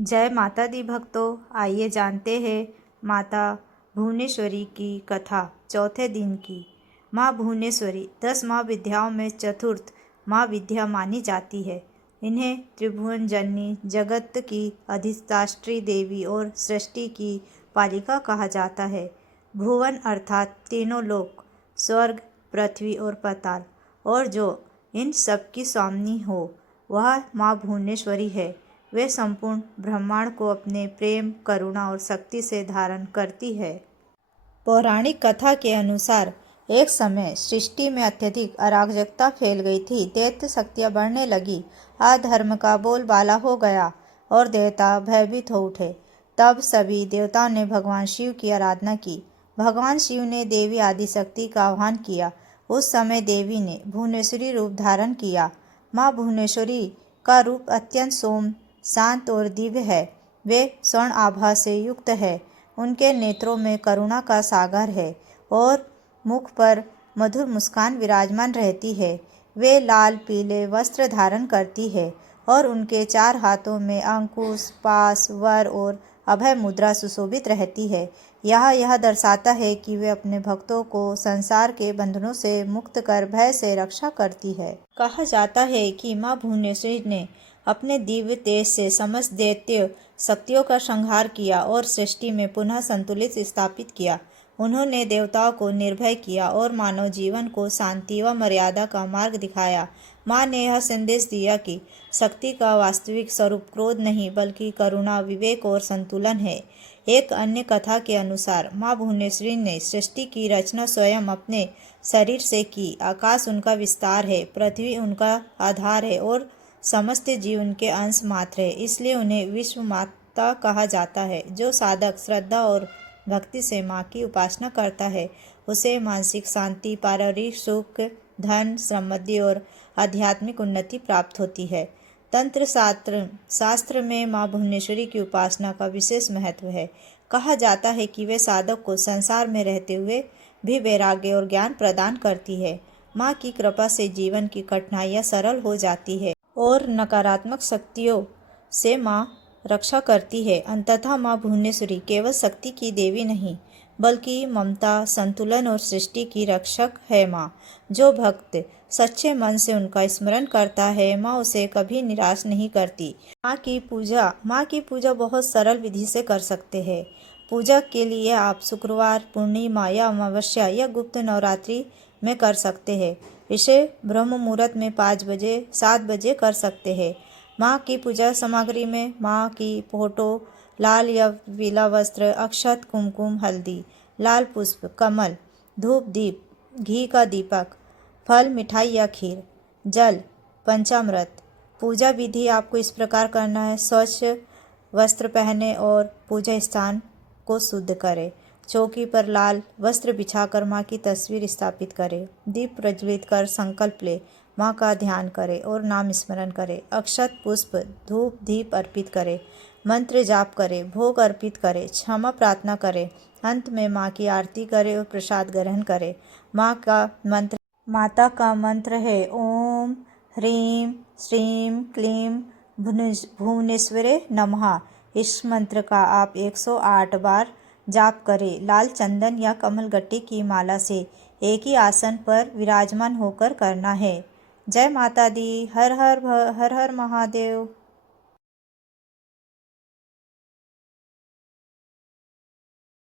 जय माता दी भक्तों, आइए जानते हैं माता भुवनेश्वरी की कथा चौथे दिन की। माँ भुवनेश्वरी 10 माँ विद्याओं में चतुर्थ माँ विद्या मानी जाती है। इन्हें त्रिभुवन जननी, जगत की अधिष्ठात्री देवी और सृष्टि की पालिका कहा जाता है। भुवन अर्थात तीनों लोक, स्वर्ग, पृथ्वी और पाताल, और जो इन सब की स्वामिनी हो वह माँ भुवनेश्वरी है। वे संपूर्ण ब्रह्मांड को अपने प्रेम, करुणा और शक्ति से धारण करती है। पौराणिक कथा के अनुसार एक समय सृष्टि में अत्यधिक अराजकता फैल गई थी। दैत्य शक्तियां बढ़ने लगी, अधर्म का बोलबाला हो गया और देवता भयभीत हो उठे। तब सभी देवताओं ने भगवान शिव की आराधना की। भगवान शिव ने देवी आदिशक्ति का आह्वान किया। उस समय देवी ने भुवनेश्वरी रूप धारण किया। माँ भुवनेश्वरी का रूप अत्यंत सौम्य, शांत और दिव्य है। वे स्वर्ण आभा से युक्त है। उनके नेत्रों में करुणा का सागर है और मुख पर मधुर मुस्कान विराजमान रहती है। वे लाल पीले वस्त्र धारण करती है और उनके 4 हाथों में अंकुश, पास, वर और अभय मुद्रा सुशोभित रहती है। यह दर्शाता है कि वे अपने भक्तों को संसार के बंधनों से मुक्त कर भय से रक्षा करती है। कहा जाता है कि माँ भुवनेश्वरी ने अपने दिव्य तेज से समस्त दैत्य शक्तियों का संहार किया और सृष्टि में पुनः संतुलित स्थापित किया। उन्होंने देवताओं को निर्भय किया और मानव जीवन को शांति व मर्यादा का मार्ग दिखाया। माँ ने यह संदेश दिया कि शक्ति का वास्तविक स्वरूप क्रोध नहीं बल्कि करुणा, विवेक और संतुलन है। एक अन्य कथा के अनुसार माँ भुवनेश्वरी ने सृष्टि की रचना स्वयं अपने शरीर से की। आकाश उनका विस्तार है, पृथ्वी उनका आधार है और समस्त जीव उनके अंश मात्र है। इसलिए उन्हें विश्व माता कहा जाता है। जो साधक श्रद्धा और भक्ति से माँ की उपासना करता है उसे मानसिक शांति, पारिवारिक सुख, धन, समृद्धि और आध्यात्मिक उन्नति प्राप्त होती है। तंत्र शास्त्र में माँ भुवनेश्वरी की उपासना का विशेष महत्व है। कहा जाता है कि वे साधक को संसार में रहते हुए भी वैराग्य और ज्ञान प्रदान करती है। माँ की कृपा से जीवन की कठिनाइयाँ सरल हो जाती है और नकारात्मक शक्तियों से माँ रक्षा करती है। अंततः माँ भुवनेश्वरी केवल शक्ति की देवी नहीं बल्कि ममता, संतुलन और सृष्टि की रक्षक है। माँ जो भक्त सच्चे मन से उनका स्मरण करता है, माँ उसे कभी निराश नहीं करती। माँ की पूजा बहुत सरल विधि से कर सकते हैं। पूजा के लिए आप शुक्रवार, पूर्णिमा या अमावस्या या गुप्त नवरात्रि में कर सकते हैं। इसे ब्रह्म मुहूर्त में 5 बजे 7 बजे कर सकते हैं। माँ की पूजा सामग्री में माँ की फोटो, लाल या पीला वस्त्र, अक्षत, कुमकुम, हल्दी, लाल पुष्प, कमल, धूप, दीप, घी का दीपक, फल, मिठाई या खीर, जल, पंचामृत। पूजा विधि आपको इस प्रकार करना है। स्वच्छ वस्त्र पहने और पूजा स्थान को शुद्ध करें। चौकी पर लाल वस्त्र बिछाकर माँ की तस्वीर स्थापित करें। दीप प्रज्वलित कर संकल्प ले, माँ का ध्यान करें और नाम स्मरण करें। अक्षत, पुष्प, धूप, दीप अर्पित करें। मंत्र जाप करें, भोग अर्पित करें, क्षमा प्रार्थना करें। अंत में माँ की आरती करें और प्रसाद ग्रहण करें। माता का मंत्र है ओम ह्रीं श्रीं क्लीं भुवनेश्वरे नमः। इस मंत्र का आप 108 बार जाप करें। लाल चंदन या कमल गट्टी की माला से एक ही आसन पर विराजमान होकर करना है। जय माता दी। हर हर महादेव।